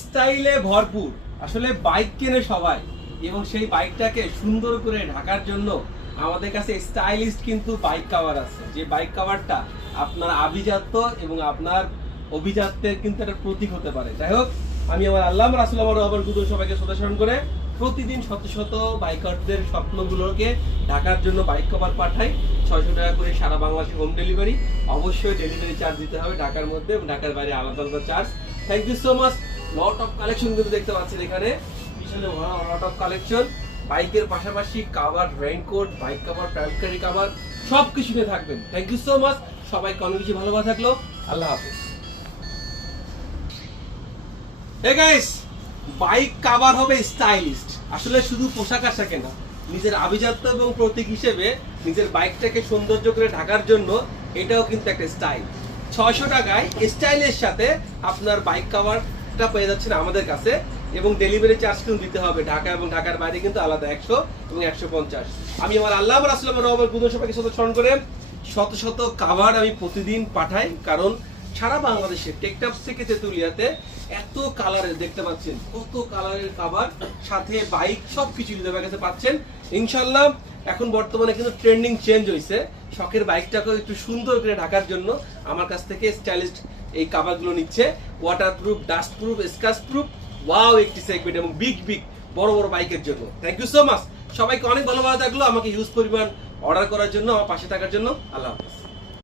স্টাইলে ভরপুর। আসলে বাইক কেনে সবাই, এবং সেই বাইকটাকে সুন্দর করে ঢাকার জন্য আমাদের কাছে স্টাইলিস্ট কিন্তু বাইক কভার আছে, যে বাইক কভারটা আপনার আভিজাত্য এবং আপনার অভিজাত্যের কিন্তু একটা প্রতীক হতে পারে। যাই হোক, আমি আমার আল্লাহ রাসূল আমার গুরু সবাইকে শ্রদ্ধাস্মরণ করে প্রতিদিন শত শত বাইকারদের স্বপ্নগুলোকে ঢাকার জন্য বাইক কভার পাঠাই। 600 টাকা করে সারা বাংলাদেশে হোম ডেলিভারি। অবশ্যই ডেলিভারি চার্জ দিতে হবে ঢাকার মধ্যে, এবং ঢাকার বাইরে আলাদা আলাদা charge. Thank you so much. Lot of collection কিন্তু দেখতে পাচ্ছেন এখানে, পিছনে লট অফ কালেকশন। বাইকের পাশাপাশি cover, raincoat, bike cover, travel cover সব কিছু নিয়ে থাকবেন। Thank you so much. সবাইকে অনেক বেশি ভালোবাসা থাকলো। আল্লাহ হাফেজ। হে গাইস, বাইক কাভার হবে স্টাইলিস্ট। আসলে শুধু পোশাক আশাকে না, নিজের আভিজাত্য এবং প্রতীক হিসেবে নিজের বাইকটাকে সৌন্দর্য করে ঢাকার জন্য এটাও কিন্তু একটা স্টাইল। 600 টাকায় স্টাইলের সাথে আপনার বাইক কাভারটা পেয়ে যাচ্ছেন আমাদের কাছে, এবং ডেলিভারি চার্জ কিন্তু দিতে হবে ঢাকা এবং ঢাকার বাইরে কিন্তু আলাদা 100 এবং 150। আমি আমার আল্লাহ রাসূল আমার গুণ সবাইকে স্মরণ করে শত শত কাভার আমি প্রতিদিন পাঠাই, কারণ সারা বাংলাদেশে টেকটাপ থেকে তেতুলিয়াতে এত কালারের দেখতে পাচ্ছেন, কত কালারের কাভার, সাথে বাইক সবকিছু আমার কাছে পাচ্ছেন ইনশাল্লাহ। এখন বর্তমানে কিন্তু ট্রেন্ডিং চেঞ্জ হয়েছে, শখের বাইকটাকে একটু সুন্দর করে ঢাকার জন্য আমার কাছ থেকে স্টাইলিস্ট এই কাভারগুলো নিচ্ছে। Waterproof, dustproof, scratchproof, wow একটি সেগমেন্ট, এবং বিগ বড় বড় বাইকের জন্য। Thank you so much. সবাইকে অনেক ভালোবাসা থাকলো আমাকে হিউজ পরিমাণ অর্ডার করার জন্য, আমার পাশে থাকার জন্য। আল্লাহ হাফেজ।